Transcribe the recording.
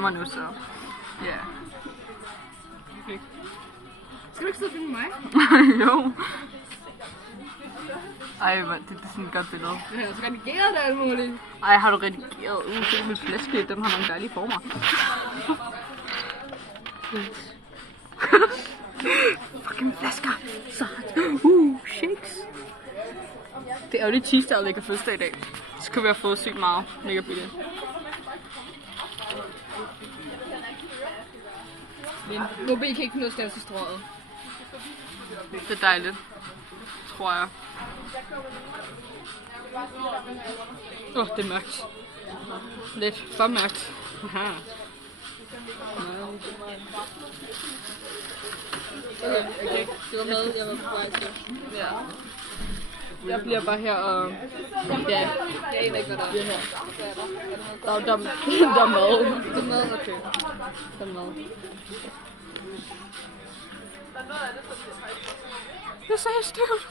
Nu så. Ja. Okay. Skal du ikke sidde og filme mig? Jo. Ej, det er sådan et godt billede. Jeg har også redigeret det alt muligt. Ej, har du redigeret? Se min flaske, den har nogle dejlige former. Fucking flasker. Sart. Shakes. Det er jo lidt cheese, der ligger fødselsdag i dag. Så kunne vi have fået sygt meget. Mega billigt. Men mobil kan ikke nå stave til strøget. Det er dejligt. Tror jeg. Det er mørkt. Lidt for mørkt. Aha. Okay. Det var med, jeg var på vej til. Ja. Jeg bliver bare her og... Ja. Jeg aner ikke, hvad der er. her. Der er mad. Det er mad, okay. Der er mad. Det er så støvt.